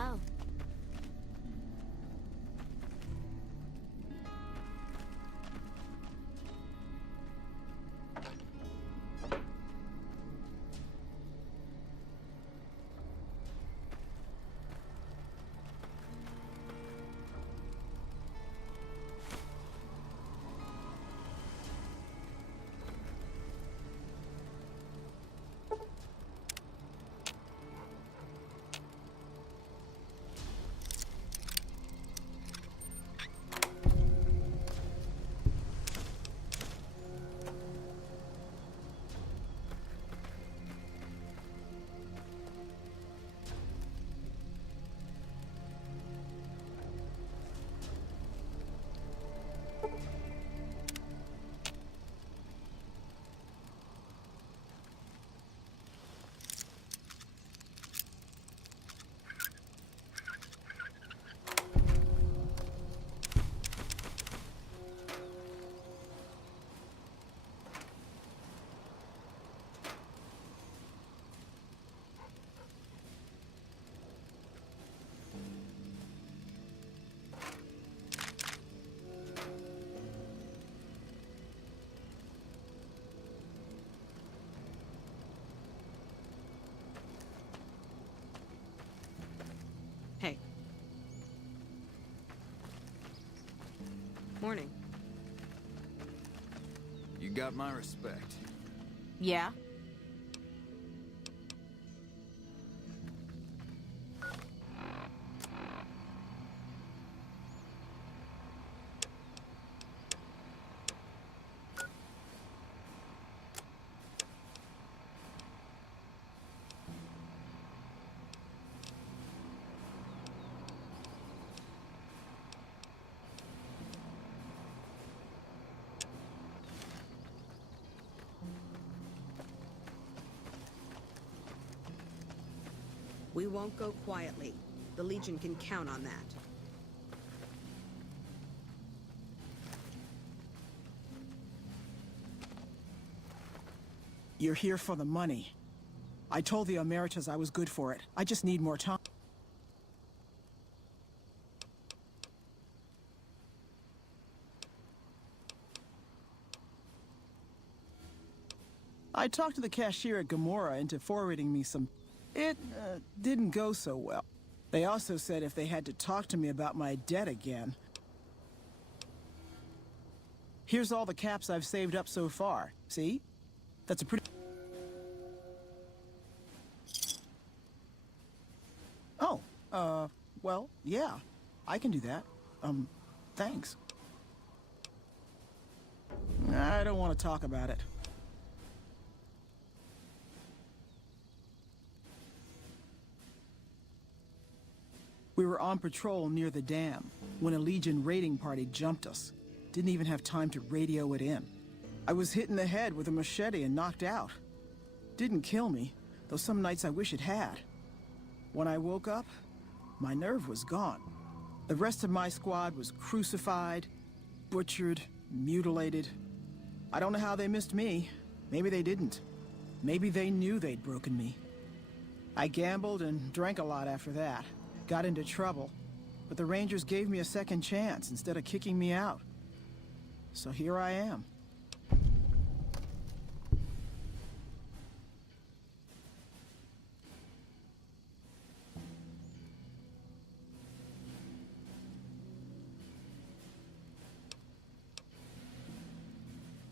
Hello. Hey. Morning. You got my respect. Yeah? We won't go quietly. The Legion can count on that. You're here for the money. I told the Emeritus I was good for it. I just need more time. I talked to the cashier at Gamora into forwarding me some... It didn't go so well. They also said if they had to talk to me about my debt again... Here's all the caps I've saved up so far. See? That's a pretty... Oh, well, yeah. I can do that. Thanks. I don't want to talk about it. We were on patrol near the dam when a Legion raiding party jumped us. Didn't even have time to radio it in. I was hit in the head with a machete and knocked out. Didn't kill me, though some nights I wish it had. When I woke up, my nerve was gone. The rest of my squad was crucified, butchered, mutilated. I don't know how they missed me. Maybe they didn't. Maybe they knew they'd broken me. I gambled and drank a lot after that. Got into trouble, but the Rangers gave me a second chance instead of kicking me out. So here I am.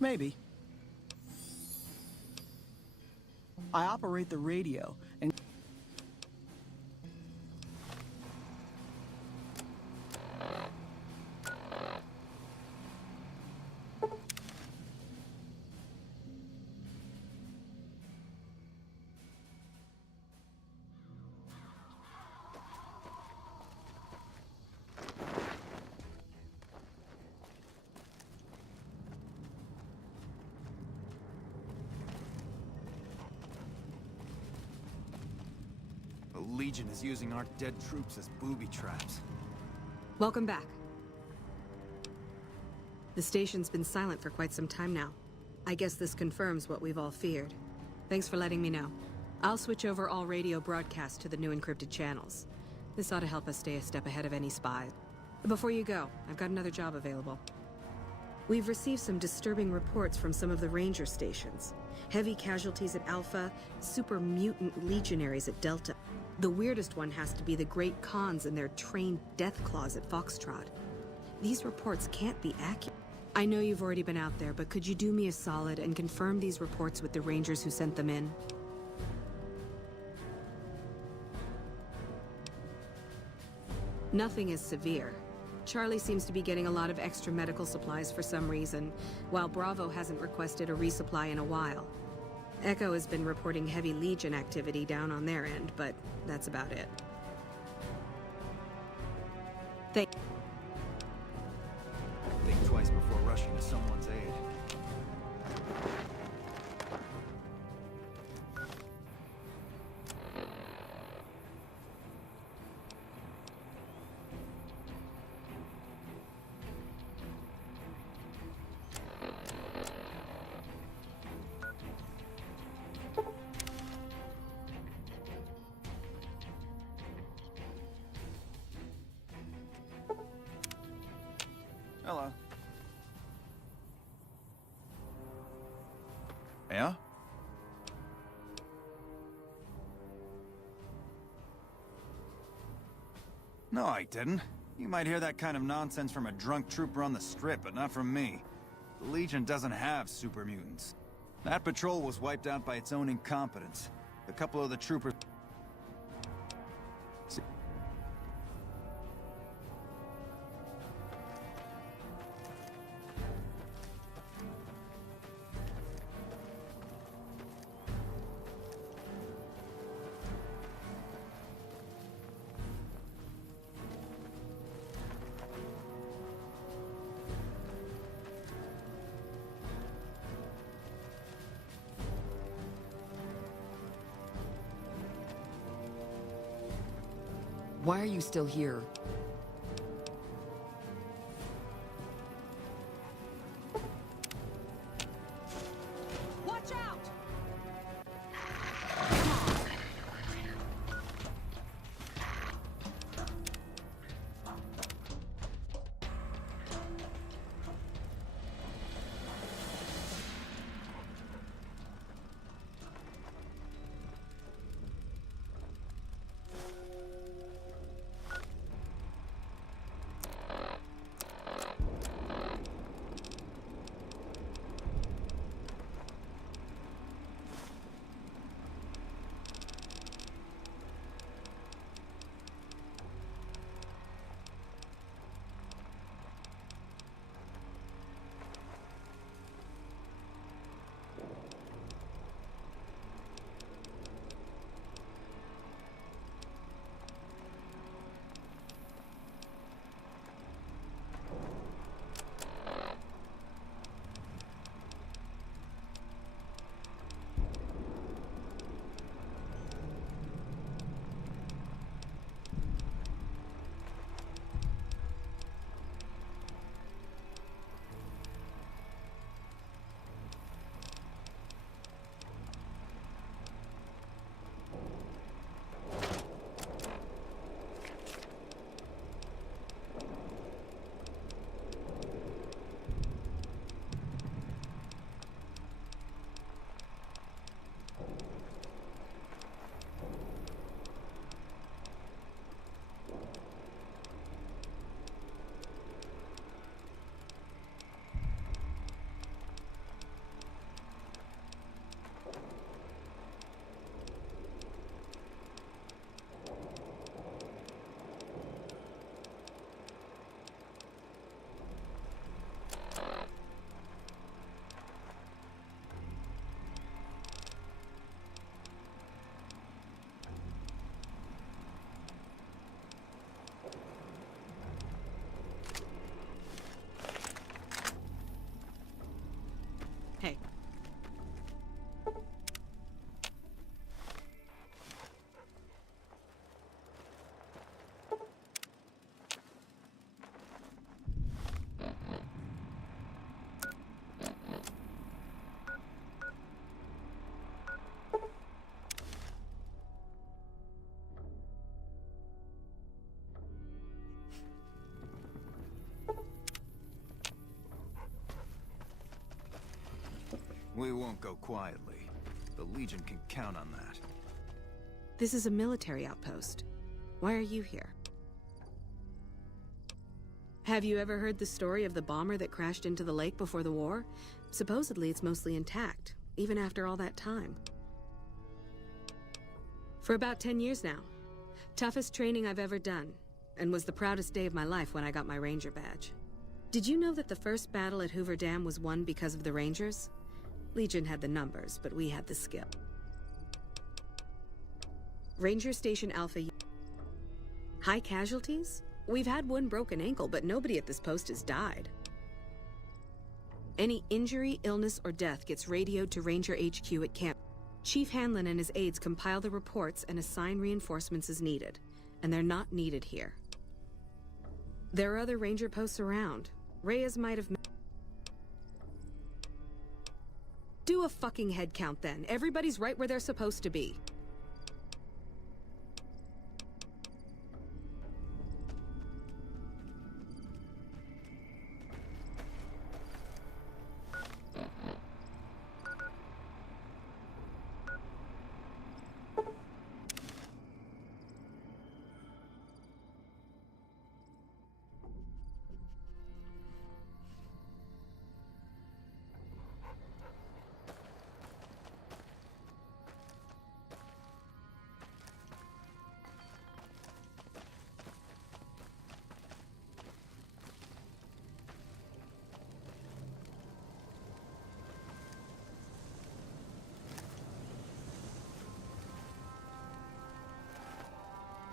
Maybe. I operate the radio and... The Legion is using our dead troops as booby traps. Welcome back. The station's been silent for quite some time now. I guess this confirms what we've all feared. Thanks for letting me know. I'll switch over all radio broadcasts to the new encrypted channels. This ought to help us stay a step ahead of any spies. Before you go, I've got another job available. We've received some disturbing reports from some of the ranger stations. Heavy casualties at Alpha, super mutant legionaries at Delta. The weirdest one has to be the Great Khans and their trained death claws at Foxtrot. These reports can't be accurate. I know you've already been out there, but could you do me a solid and confirm these reports with the rangers who sent them in? Nothing is severe. Charlie seems to be getting a lot of extra medical supplies for some reason, while Bravo hasn't requested a resupply in a while. Echo has been reporting heavy Legion activity down on their end, but that's about it. Think twice before rushing to someone's aid. Hello. Yeah? No, I didn't. You might hear that kind of nonsense from a drunk trooper on the strip, but not from me. The Legion doesn't have super mutants. That patrol was wiped out by its own incompetence. A couple of the troopers... Why are you still here? Watch out! We won't go quietly. The Legion can count on that. This is a military outpost. Why are you here? Have you ever heard the story of the bomber that crashed into the lake before the war? Supposedly it's mostly intact, even after all that time. For about 10 years now. Toughest training I've ever done, and was the proudest day of my life when I got my Ranger badge. Did you know that the first battle at Hoover Dam was won because of the Rangers? Legion had the numbers, but we had the skill. Ranger Station Alpha. High casualties? We've had one broken ankle, but nobody at this post has died. Any injury, illness, or death gets radioed to Ranger HQ at camp. Chief Hanlon and his aides compile the reports and assign reinforcements as needed, and they're not needed here. There are other Ranger posts around. Reyes might have... Do a fucking head count then. Everybody's right where they're supposed to be.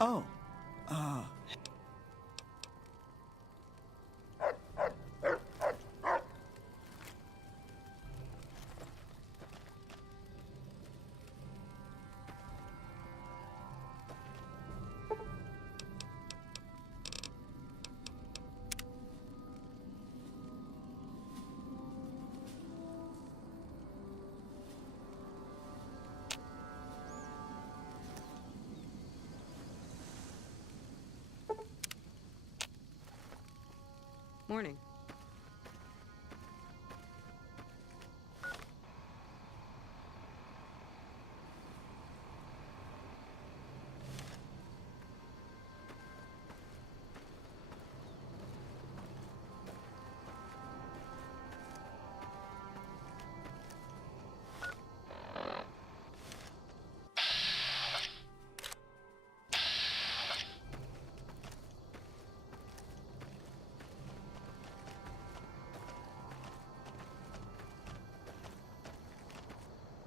Oh, Morning.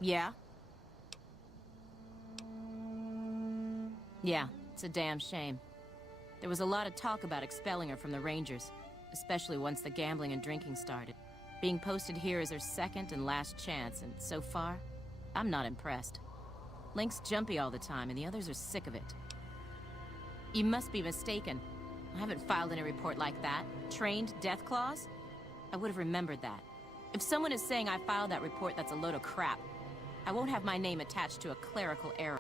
Yeah? Yeah, it's a damn shame. There was a lot of talk about expelling her from the Rangers, especially once the gambling and drinking started. Being posted here is her second and last chance, and so far, I'm not impressed. Link's jumpy all the time, and the others are sick of it. You must be mistaken. I haven't filed any report like that. Trained death claws? I would have remembered that. If someone is saying I filed that report, that's a load of crap. I won't have my name attached to a clerical error.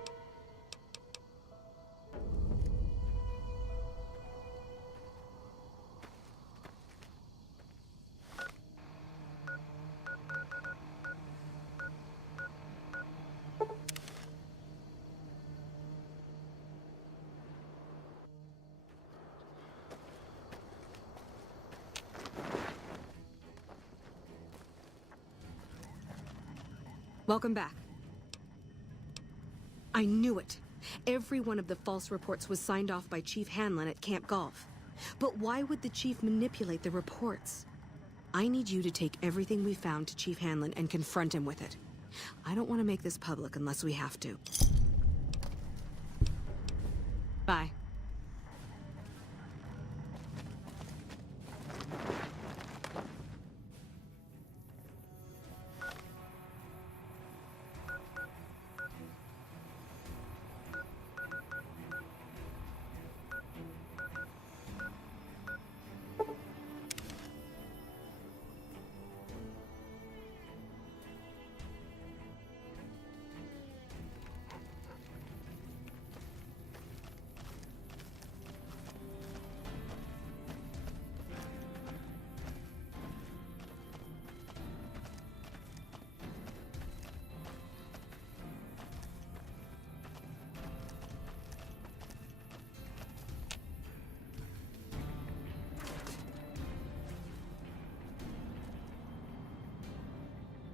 Welcome back. I knew it. Every one of the false reports was signed off by Chief Hanlon at Camp Golf. But why would the Chief manipulate the reports? I need you to take everything we found to Chief Hanlon and confront him with it. I don't want to make this public unless we have to. Bye.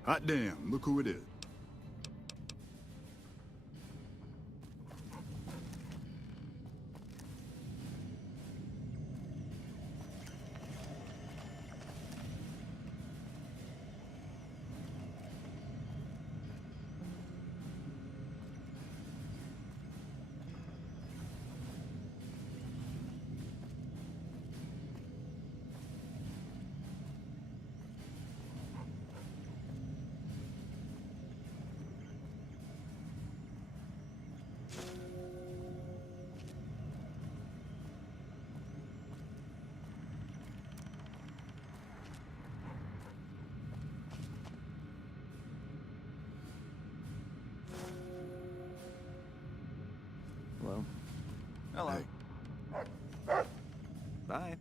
Hot damn, look who it is. Hello. Hello. Hey. Bye.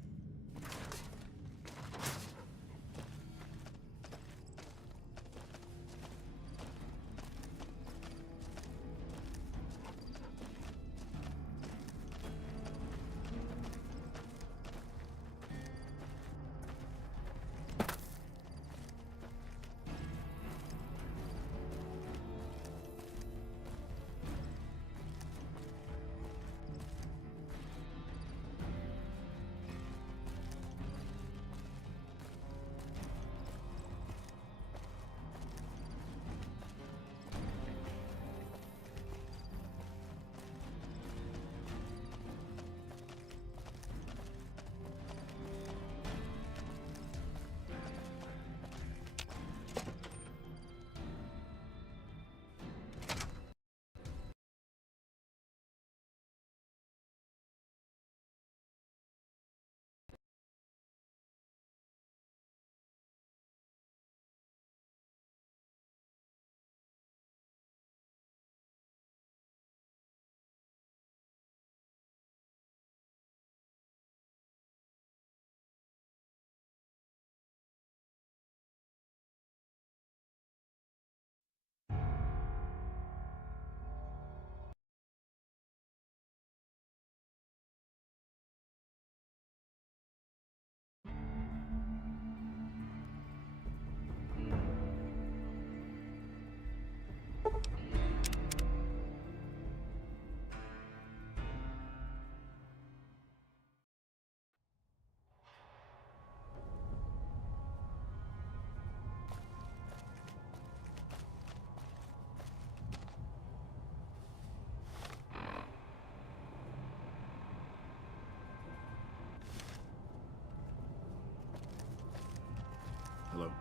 Hello.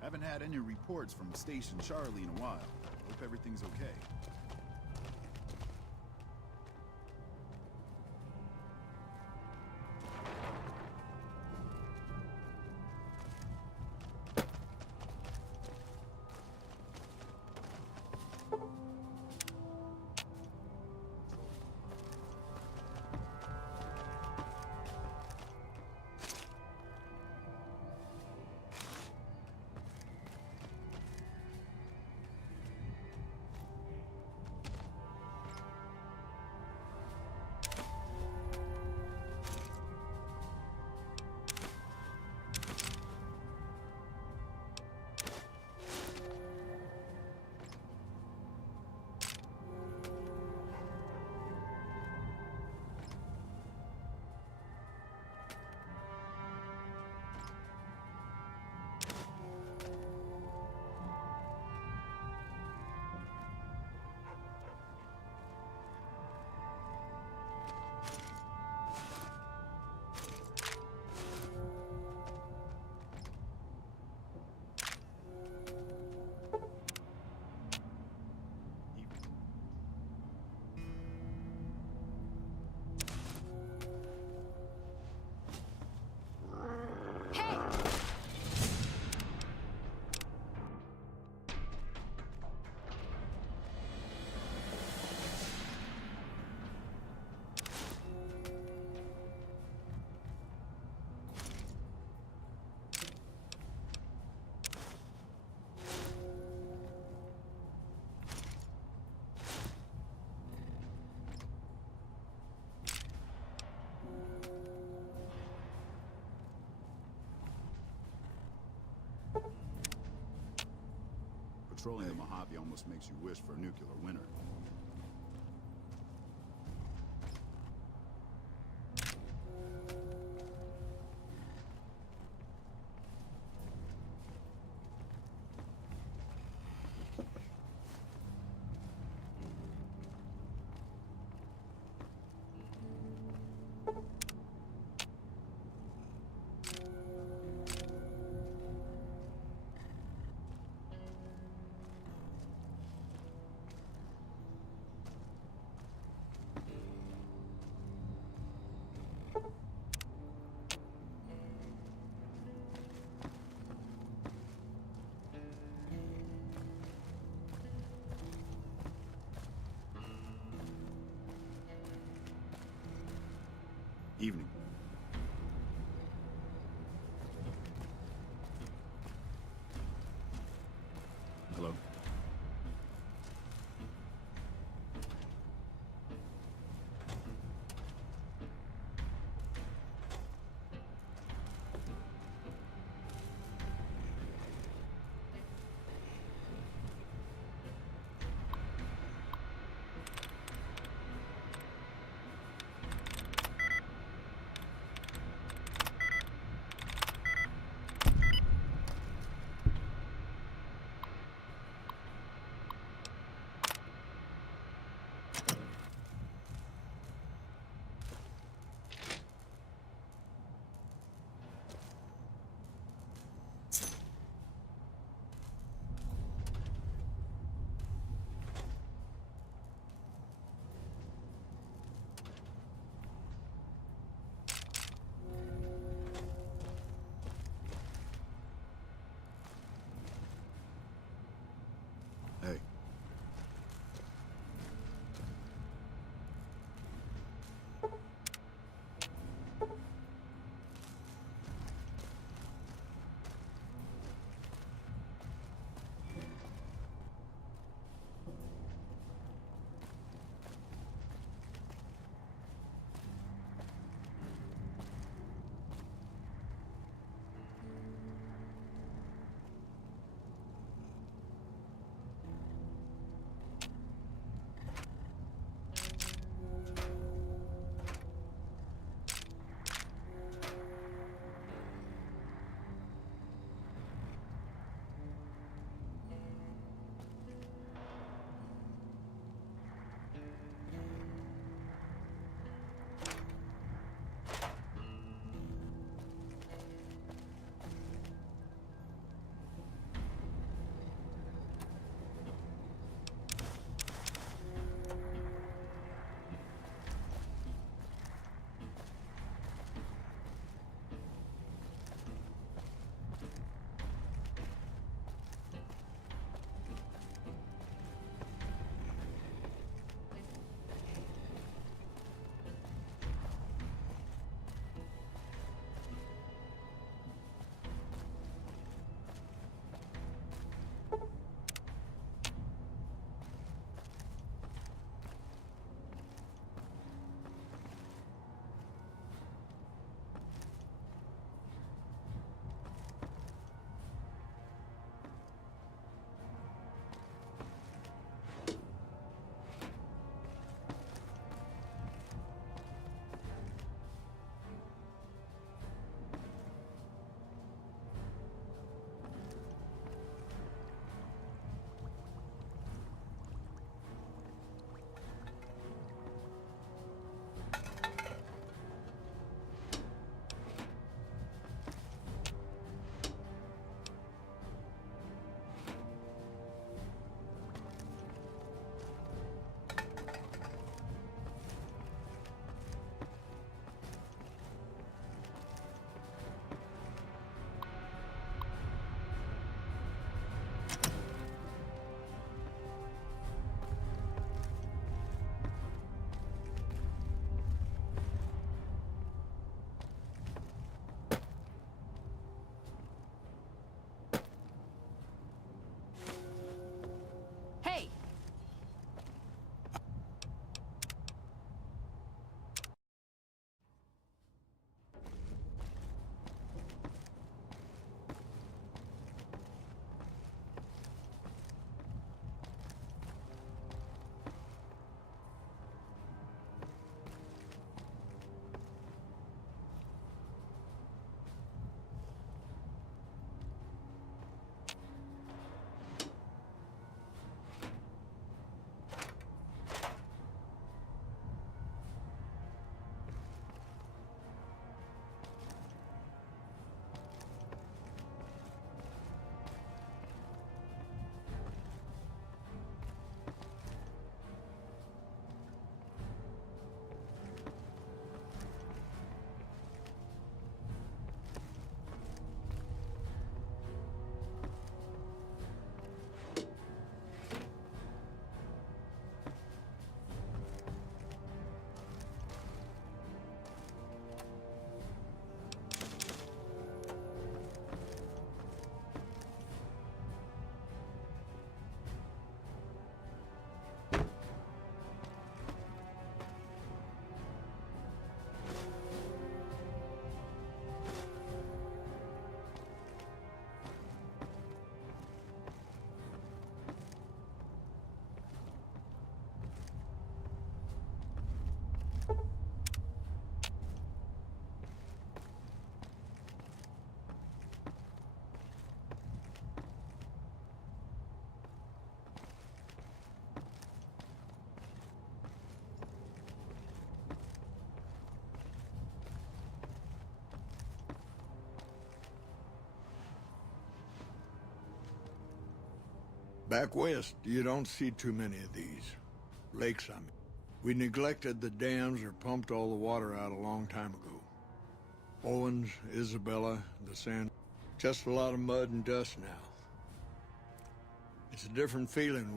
Haven't had any reports from Station Charlie in a while. Hope everything's okay. Patrolling the Mojave almost makes you wish for a nuclear winter. Back west, you don't see too many of these. Lakes, I mean. We neglected the dams or pumped all the water out a long time ago. Owens, Isabella, the sand, just a lot of mud and dust now. It's a different feeling,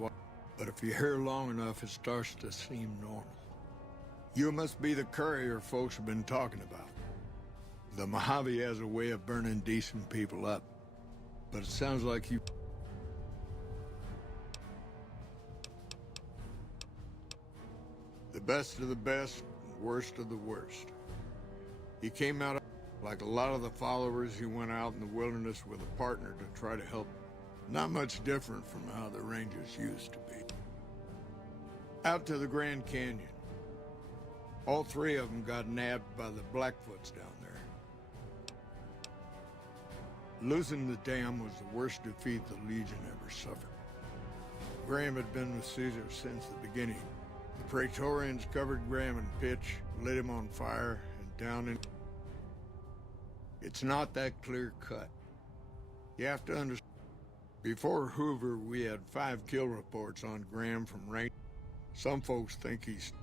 but if you're here long enough, it starts to seem normal. You must be the courier folks have been talking about. The Mojave has a way of burning decent people up, but it sounds like you... The best of the best, worst of the worst. He came out like a lot of the followers. He went out in the wilderness with a partner to try to help. Not much different from how the Rangers used to be. Out to the Grand Canyon. All three of them got nabbed by the Blackfoots down there. Losing the dam was the worst defeat the Legion ever suffered. Graham had been with Caesar since the beginning. The Praetorians covered Graham in pitch, lit him on fire, and down in... It's not that clear cut. You have to understand. Before Hoover, we had 5 kill reports on Graham from range. Some folks think he's...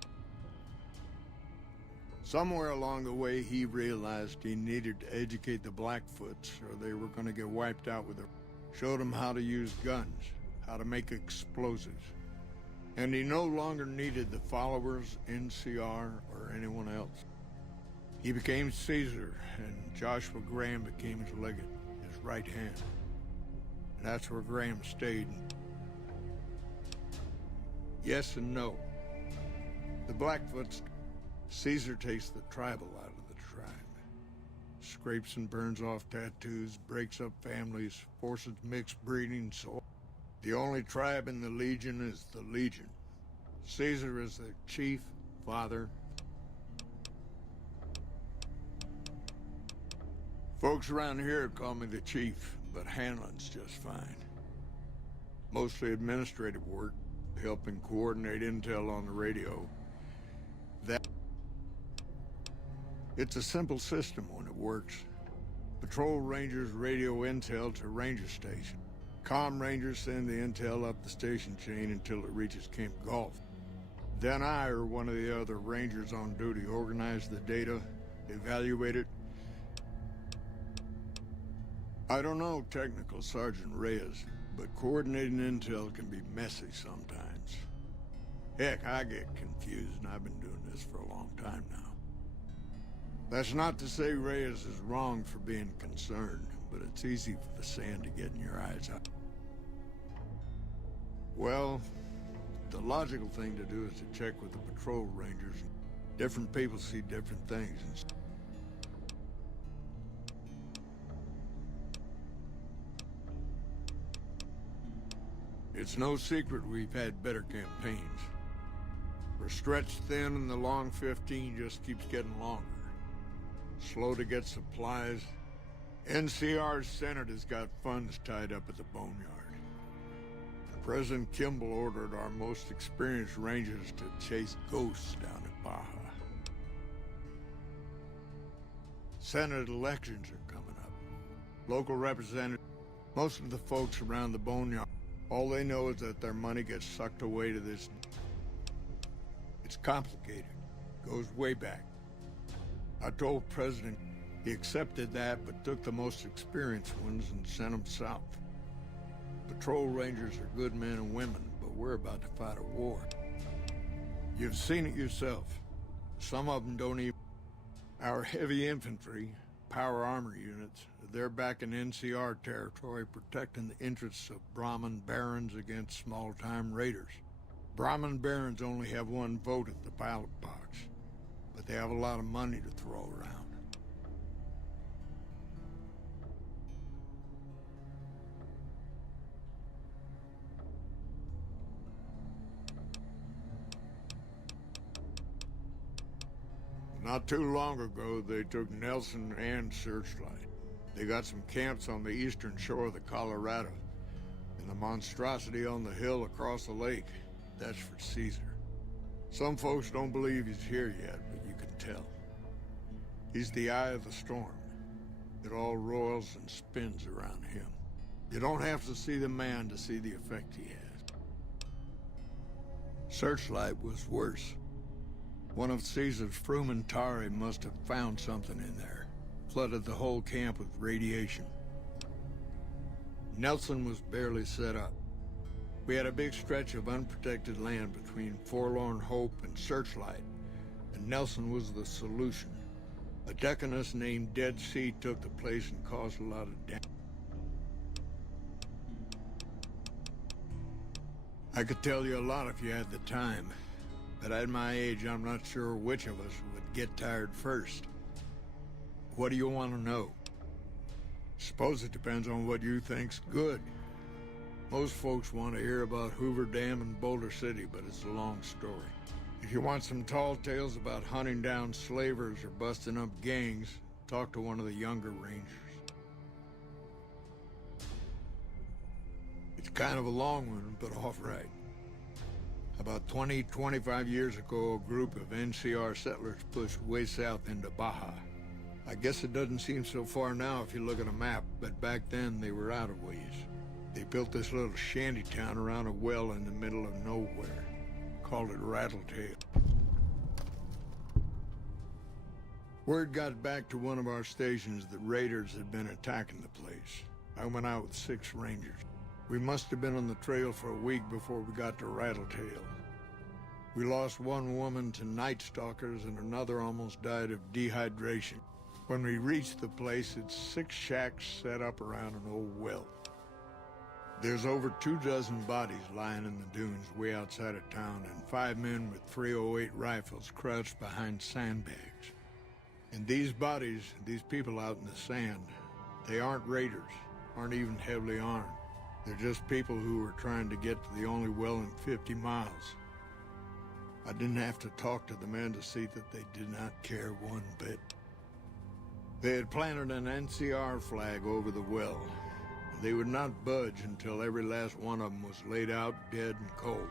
Somewhere along the way, he realized he needed to educate the Blackfoots or they were going to get wiped out with it. Showed them how to use guns, how to make explosives. And he no longer needed the followers, NCR, or anyone else. He became Caesar, and Joshua Graham became his legate, his right hand. And that's where Graham stayed. Yes and no. The Blackfoots, Caesar takes the tribal out of the tribe. Scrapes and burns off tattoos, breaks up families, forces mixed breeding, so the only tribe in the Legion is the Legion. Caesar is the chief, father. Folks around here call me the chief, but handling's just fine. Mostly administrative work, helping coordinate intel on the radio. It's a simple system when it works. Patrol Rangers radio intel to Ranger Station. Comm Rangers send the intel up the station chain until it reaches Camp Golf. Then I or one of the other Rangers on duty organize the data, evaluate it. I don't know Technical Sergeant Reyes, but coordinating intel can be messy sometimes. Heck, I get confused, and I've been doing this for a long time now. That's not to say Reyes is wrong for being concerned, but it's easy for the sand to get in your eyes. Well, the logical thing to do is to check with the patrol rangers. Different people see different things. It's no secret we've had better campaigns. We're stretched thin and the long 15 just keeps getting longer. Slow to get supplies. NCR's Senate has got funds tied up at the Boneyard. President Kimball ordered our most experienced rangers to chase ghosts down at Baja. Senate elections are coming up. Local representatives, most of the folks around the Boneyard, all they know is that their money gets sucked away to this. It's complicated. Goes way back. I told President he accepted that, but took the most experienced ones and sent them south. Patrol Rangers are good men and women, but we're about to fight a war. You've seen it yourself. Some of them don't even... Our heavy infantry, power armor units, they're back in NCR territory protecting the interests of Brahmin barons against small-time raiders. Brahmin barons only have one vote at the ballot box, but they have a lot of money to throw around. Not too long ago, they took Nelson and Searchlight. They got some camps on the eastern shore of the Colorado, and the monstrosity on the hill across the lake, that's for Caesar. Some folks don't believe he's here yet, but you can tell. He's the eye of the storm. It all roils and spins around him. You don't have to see the man to see the effect he has. Searchlight was worse. One of Caesar's Frumentari must have found something in there. Flooded the whole camp with radiation. Nelson was barely set up. We had a big stretch of unprotected land between Forlorn Hope and Searchlight, and Nelson was the solution. A deaconess named Dead Sea took the place and caused a lot of damage. I could tell you a lot if you had the time, but at my age, I'm not sure which of us would get tired first. What do you want to know? Suppose it depends on what you think's good. Most folks want to hear about Hoover Dam and Boulder City, but it's a long story. If you want some tall tales about hunting down slavers or busting up gangs, talk to one of the younger rangers. It's kind of a long one, but all right. About 25 years ago, a group of NCR settlers pushed way south into Baja. I guess it doesn't seem so far now if you look at a map, but back then they were out of ways. They built this little shanty town around a well in the middle of nowhere. Called it Rattletail. Word got back to one of our stations that raiders had been attacking the place. I went out with 6 rangers. We must have been on the trail for a week before we got to Rattletail. We lost one woman to night stalkers and another almost died of dehydration. When we reached the place, it's 6 shacks set up around an old well. There's over 24 bodies lying in the dunes way outside of town, and 5 men with .308 rifles crouched behind sandbags. And these bodies, these people out in the sand, they aren't raiders, aren't even heavily armed. They're just people who were trying to get to the only well in 50 miles. I didn't have to talk to the men to see that they did not care one bit. They had planted an NCR flag over the well. They would not budge until every last one of them was laid out dead and cold.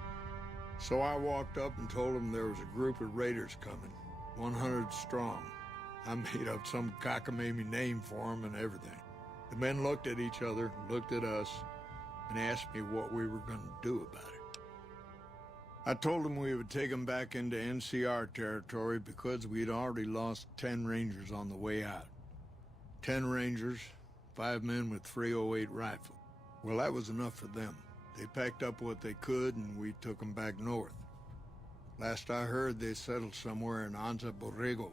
So I walked up and told them there was a group of raiders coming, 100 strong. I made up some cockamamie name for them and everything. The men looked at each other, looked at us, and asked me what we were going to do about it. I told them we would take them back into NCR territory because we'd already lost 10 rangers on the way out. 10 rangers, 5 men with .308 rifles. Well, that was enough for them. They packed up what they could and we took them back north. Last I heard, they settled somewhere in Anza Borrego.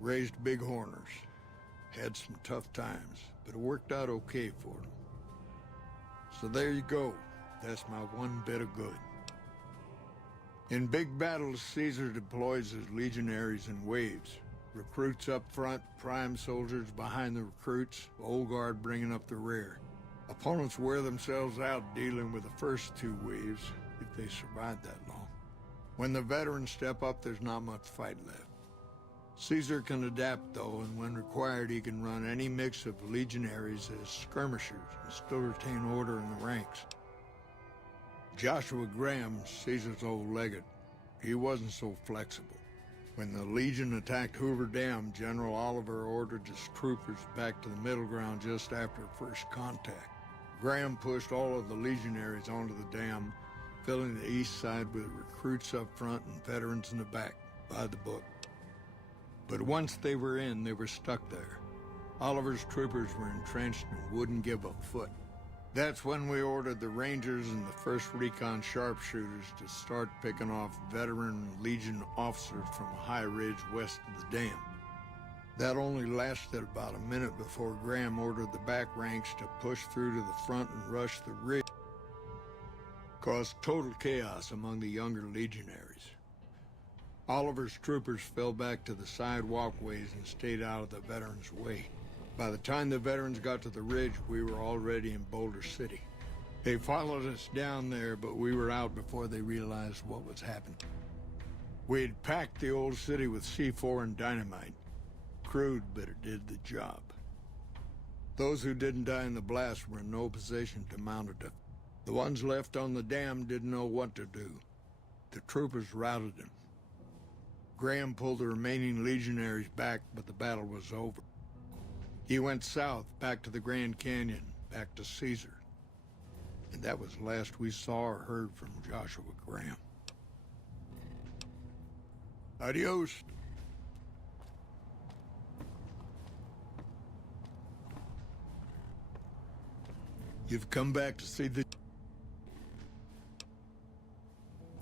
Raised bighorners. Had some tough times, but it worked out okay for them. So there you go. That's my one bit of good. In big battles, Caesar deploys his legionaries in waves. Recruits up front, prime soldiers behind the recruits, old guard bringing up the rear. Opponents wear themselves out dealing with the first 2 waves, if they survive that long. When the veterans step up, there's not much fight left. Caesar can adapt, though, and when required, he can run any mix of legionaries as skirmishers and still retain order in the ranks. Joshua Graham, Caesar's old legate, he wasn't so flexible. When the Legion attacked Hoover Dam, General Oliver ordered his troopers back to the middle ground just after first contact. Graham pushed all of the legionaries onto the dam, filling the east side with recruits up front and veterans in the back, by the book. But once they were in, they were stuck there. Oliver's troopers were entrenched and wouldn't give a foot. That's when we ordered the Rangers and the 1st Recon sharpshooters to start picking off veteran Legion officers from a high ridge west of the dam. That only lasted about a minute before Graham ordered the back ranks to push through to the front and rush the ridge. Caused total chaos among the younger legionaries. Oliver's troopers fell back to the side walkways and stayed out of the veterans' way. By the time the veterans got to the ridge, we were already in Boulder City. They followed us down there, but we were out before they realized what was happening. We had packed the old city with C4 and dynamite. Crude, but it did the job. Those who didn't die in the blast were in no position to mount a defense. The ones left on the dam didn't know what to do. The troopers routed them. Graham pulled the remaining legionaries back, but the battle was over. He went south, back to the Grand Canyon, back to Caesar. And that was the last we saw or heard from Joshua Graham. Adios. You've come back to see the...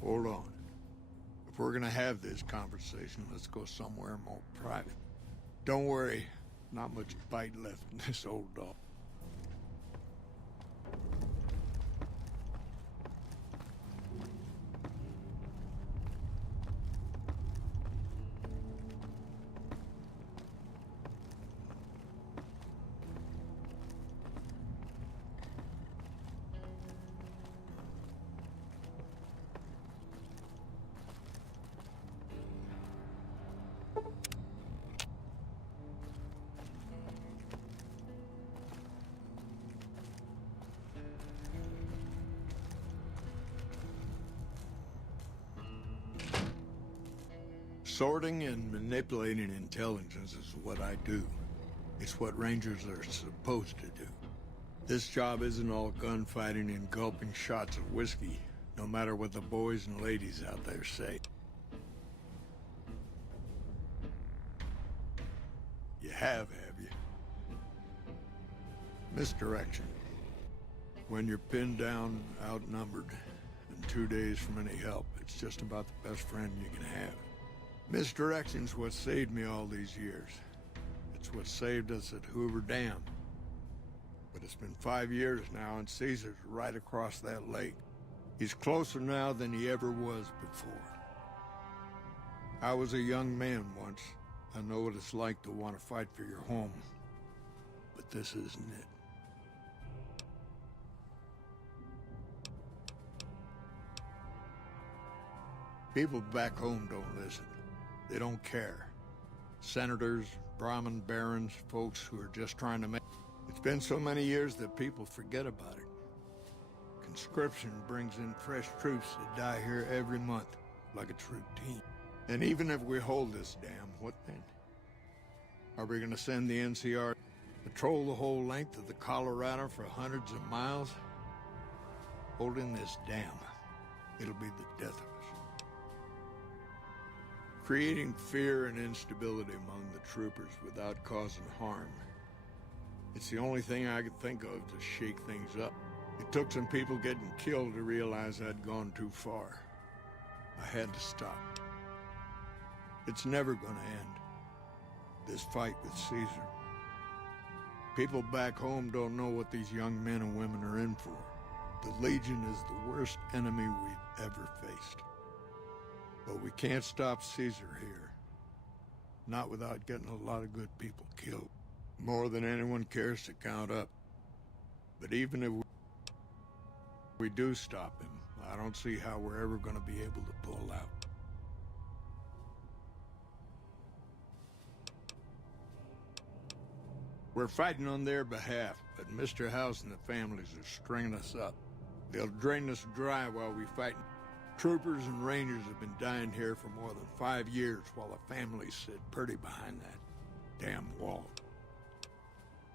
Hold on. If we're gonna have this conversation, let's go somewhere more private. Don't worry, not much bite left in this old dog. Sorting and manipulating intelligence is what I do. It's what Rangers are supposed to do. This job isn't all gunfighting and gulping shots of whiskey, no matter what the boys and ladies out there say. You have you? Misdirection. When you're pinned down, outnumbered, and 2 days from any help, it's just about the best friend you can have. Misdirection's what saved me all these years. It's what saved us at Hoover Dam. But it's been 5 years now, and Caesar's right across that lake. He's closer now than he ever was before. I was a young man once. I know what it's like to want to fight for your home. But this isn't it. People back home don't listen. They don't care. Senators, Brahmin barons, folks who are just trying to make... It's been so many years that people forget about it. Conscription brings in fresh troops that die here every month, like it's routine. And even if we hold this dam, what then? Are we gonna send the NCR patrol the whole length of the Colorado for hundreds of miles? Holding this dam, it'll be the death of us. Creating fear and instability among the troopers without causing harm. It's the only thing I could think of to shake things up. It took some people getting killed to realize I'd gone too far. I had to stop. It's never gonna end. This fight with Caesar. People back home don't know what these young men and women are in for. The Legion is the worst enemy we've ever faced. But we can't stop Caesar here. Not without getting a lot of good people killed. More than anyone cares to count up. But even if we do stop him, I don't see how we're ever going to be able to pull out. We're fighting on their behalf, but Mr. House and the families are stringing us up. They'll drain us dry while we fight. Troopers and Rangers have been dying here for more than 5 years while the families sit pretty behind that damn wall.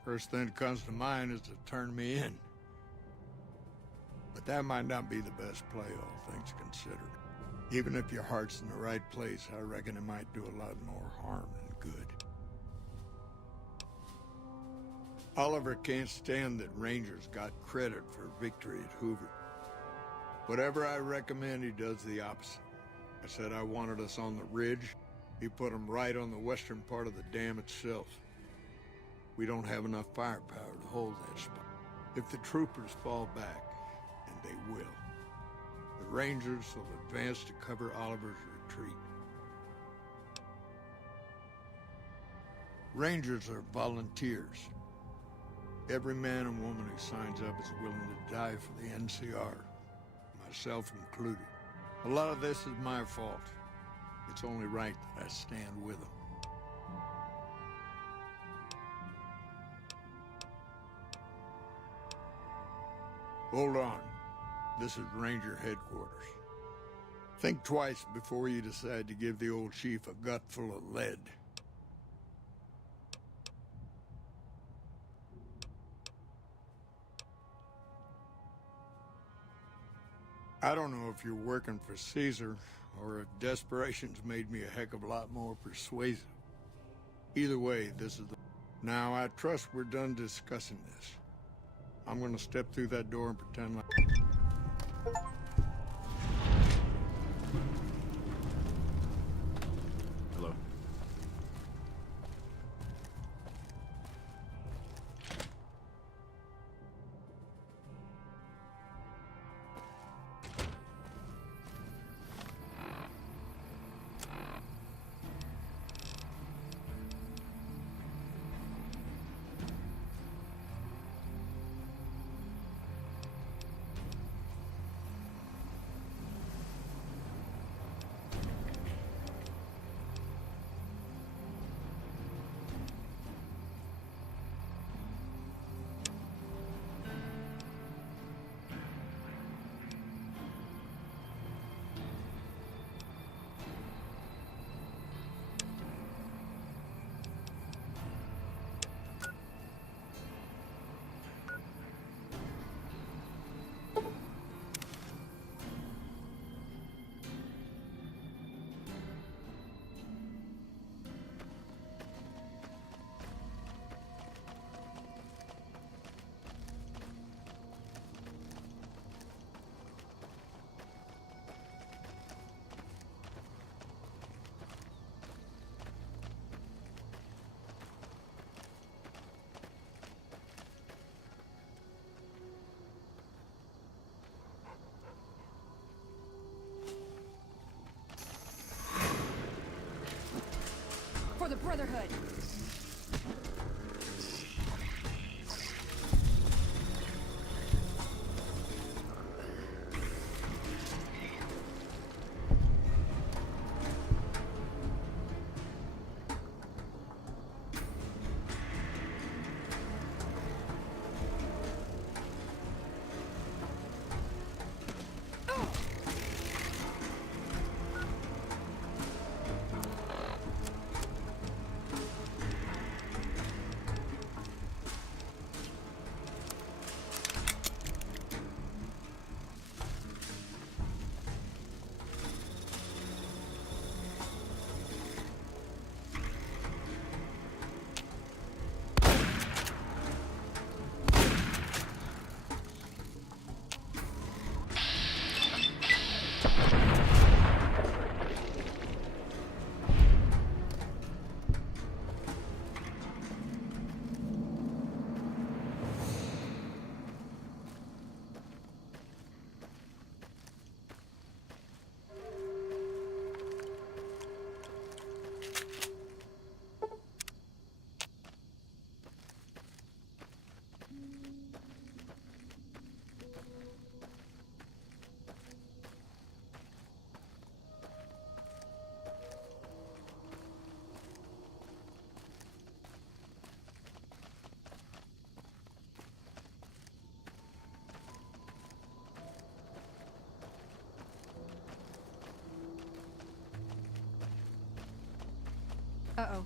First thing that comes to mind is to turn me in. But that might not be the best play, all things considered. Even if your heart's in the right place, I reckon it might do a lot more harm than good. Oliver can't stand that Rangers got credit for victory at Hoover. Whatever I recommend, he does the opposite. I said I wanted us on the ridge. He put them right on the western part of the dam itself. We don't have enough firepower to hold that spot. If the troopers fall back, and they will, the Rangers will advance to cover Oliver's retreat. Rangers are volunteers. Every man and woman who signs up is willing to die for the NCR. Myself included. A lot of this is my fault. It's only right that I stand with them. Hold on. This is Ranger headquarters. Think twice before you decide to give the old chief a gut full of lead. I don't know if you're working for Caesar, or if desperation's made me a heck of a lot more persuasive. Either way, this is the... Now, I trust we're done discussing this. I'm gonna step through that door and pretend like... Hello. For the Brotherhood! Uh-oh.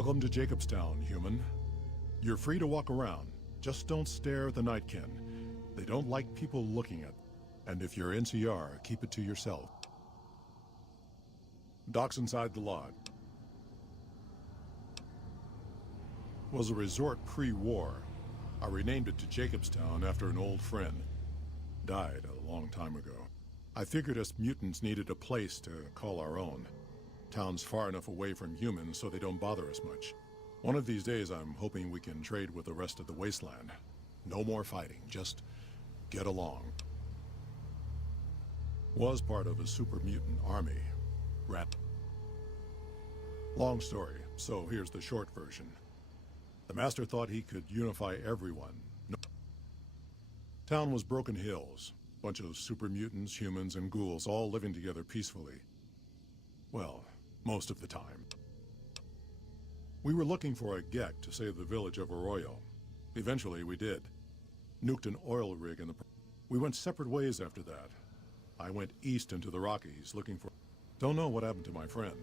Welcome to Jacobstown, human. You're free to walk around. Just don't stare at the Nightkin. They don't like people looking at. And if you're NCR, keep it to yourself. Docks inside the lodge. Was a resort pre-war. I renamed it to Jacobstown after an old friend. Died a long time ago. I figured us mutants needed a place to call our own. Town's far enough away from humans so they don't bother us much. One of these days I'm hoping we can trade with the rest of the wasteland. No more fighting, just get along. Was part of a super mutant army. Long story, so here's the short version. The Master thought he could unify everyone. No. Town was Broken Hills. Bunch of super mutants, humans, and ghouls all living together peacefully. Well, most of the time. We were looking for a Gek to save the village of Arroyo. Eventually, we did. Nuked an oil rig in the... We went separate ways after that. I went east into the Rockies looking for... Don't know what happened to my friend.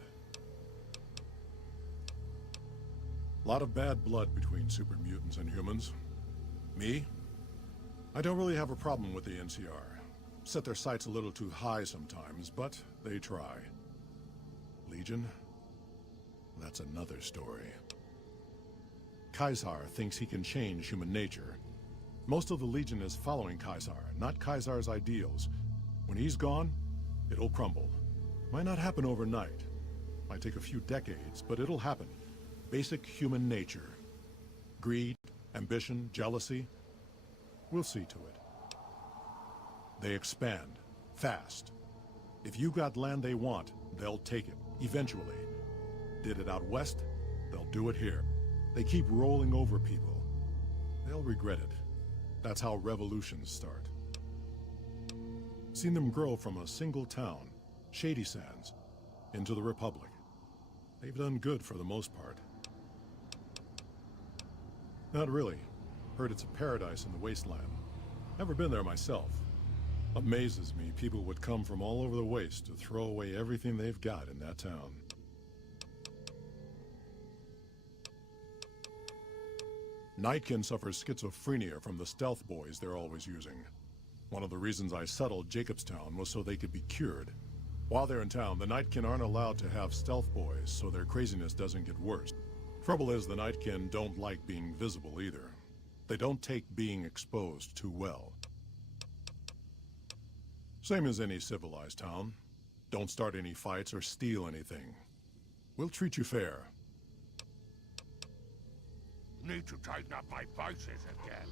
A lot of bad blood between super mutants and humans. Me? I don't really have a problem with the NCR. Set their sights a little too high sometimes, but they try. Legion? That's another story. Caesar thinks he can change human nature. Most of the Legion is following Caesar, not Caesar's ideals. When he's gone, it'll crumble. Might not happen overnight. Might take a few decades, but it'll happen. Basic human nature. Greed, ambition, jealousy. We'll see to it. They expand. Fast. If you got land they want, they'll take it. Eventually. Did it out west, they'll do it here. They keep rolling over people. They'll regret it. That's how revolutions start. Seen them grow from a single town, Shady Sands, into the Republic. They've done good for the most part. Not really. Heard it's a paradise in the wasteland. Never been there myself. Amazes me people would come from all over the waste to throw away everything they've got in that town. Nightkin suffers schizophrenia from the stealth boys they're always using. One of the reasons I settled Jacobstown was so they could be cured. While they're in town, the Nightkin aren't allowed to have stealth boys, so their craziness doesn't get worse. Trouble is, the Nightkin don't like being visible either. They don't take being exposed too well. Same as any civilized town. Don't start any fights or steal anything. We'll treat you fair. Need to tighten up my vices again.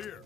here.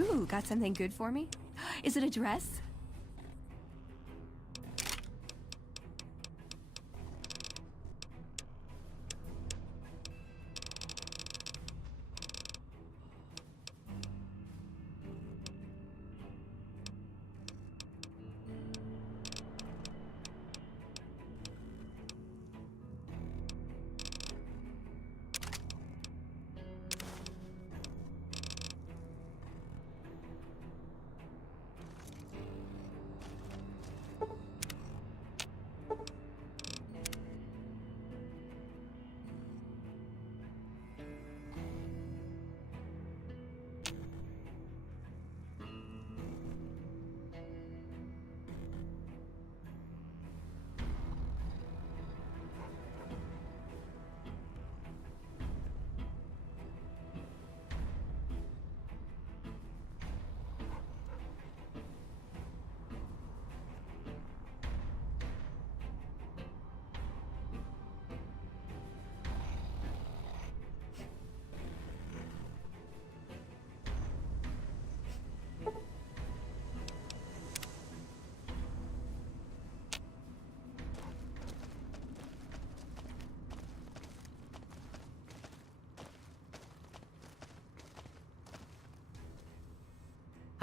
Ooh, got something good for me? Is it a dress?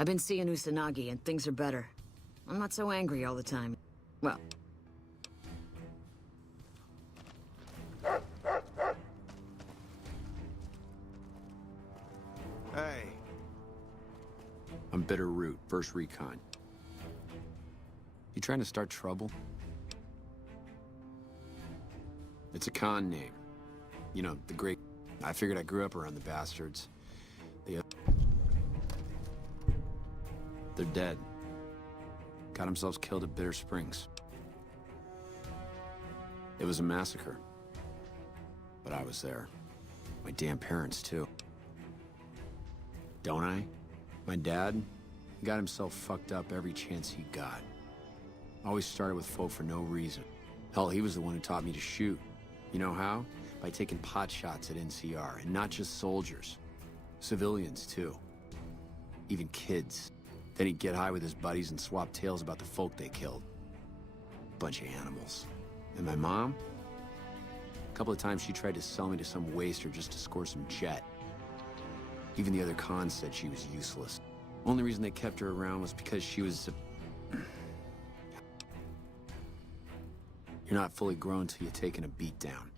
I've been seeing Usanagi, and things are better. I'm not so angry all the time. Well... Hey. I'm Bitter Root, First Recon. You trying to start trouble? It's a con name. You know, the Great... I figured I grew up around the bastards. They're dead. Got themselves killed at Bitter Springs. It was a massacre. But I was there. My damn parents, too. Don't I? My dad got himself fucked up every chance he got. Always started with folk for no reason. Hell, he was the one who taught me to shoot. You know how? By taking pot shots at NCR, and not just soldiers. Civilians, too. Even kids. Then he'd get high with his buddies and swap tales about the folk they killed. Bunch of animals. And my mom? A couple of times she tried to sell me to some waster just to score some jet. Even the other cons said she was useless. Only reason they kept her around was because she was You're not fully grown till you're taking a beat down.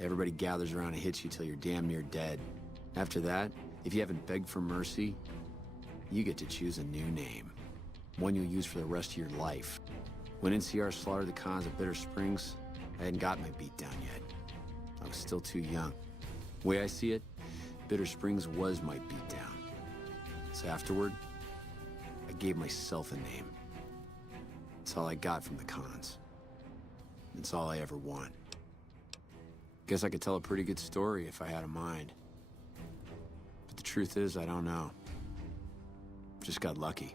Everybody gathers around and hits you till you're damn near dead. After that, if you haven't begged for mercy, you get to choose a new name. One you'll use for the rest of your life. When NCR slaughtered the cons at Bitter Springs, I hadn't got my beat down yet. I was still too young. The way I see it, Bitter Springs was my beat down. So afterward, I gave myself a name. It's all I got from the cons. It's all I ever want. Guess I could tell a pretty good story if I had a mind. But the truth is, I don't know. Just got lucky.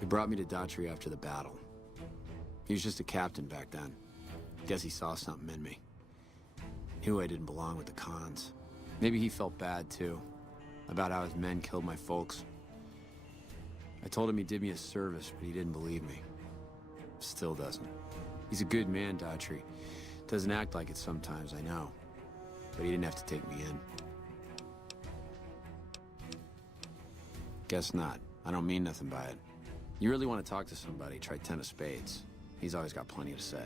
He brought me to Daughtry after the battle. He was just a captain back then. Guess he saw something in me. Knew I didn't belong with the cons. Maybe he felt bad, too. About how his men killed my folks. I told him he did me a service, but he didn't believe me. Still doesn't. He's a good man, Daughtry. Doesn't act like it sometimes, I know. But he didn't have to take me in. Guess not. I don't mean nothing by it. You really want to talk to somebody, try 10 of spades. He's always got plenty to say.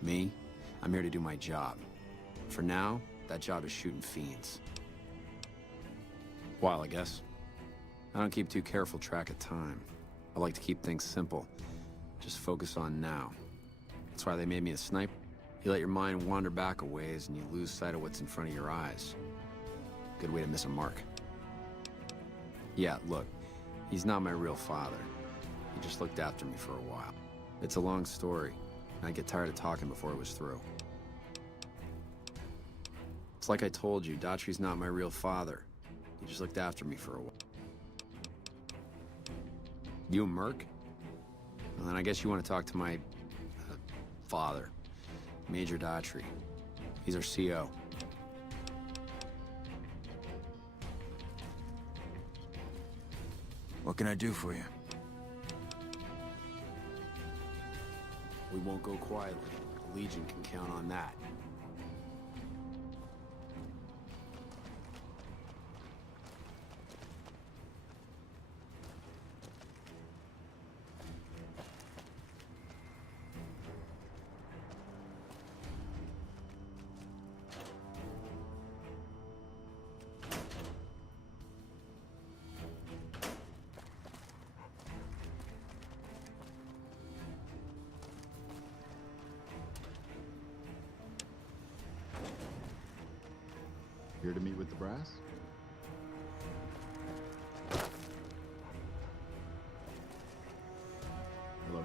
Me? I'm here to do my job. For now, that job is shooting fiends. While, I guess. I don't keep too careful track of time. I like to keep things simple. Just focus on now. That's why they made me a sniper. You let your mind wander back a ways and you lose sight of what's in front of your eyes. Good way to miss a mark. Yeah, look, he's not my real father. He just looked after me for a while. It's a long story, and I'd get tired of talking before it was through. It's like I told you, Datri's not my real father. He just looked after me for a while. You a merc? Well, then I guess you want to talk to my... father. Major Datri. He's our CO. What can I do for you? We won't go quietly. The Legion can count on that. Here to meet with the brass? Hello?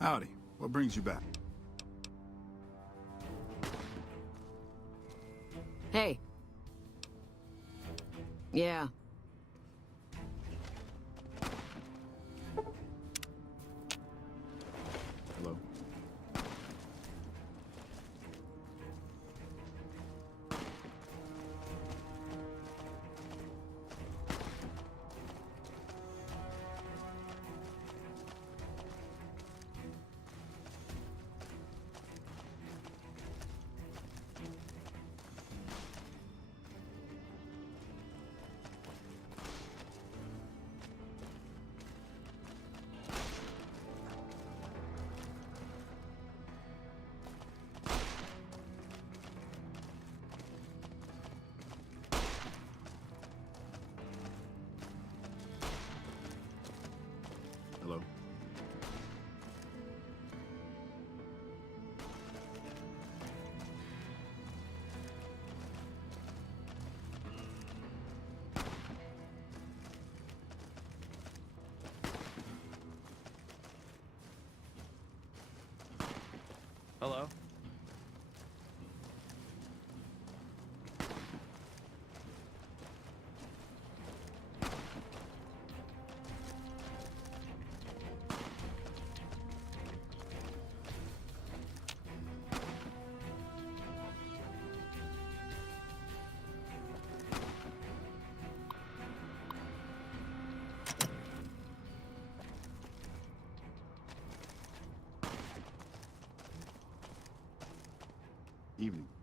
Howdy. What brings you back? Hey. Yeah. Hello? Hello? Hello? Evening.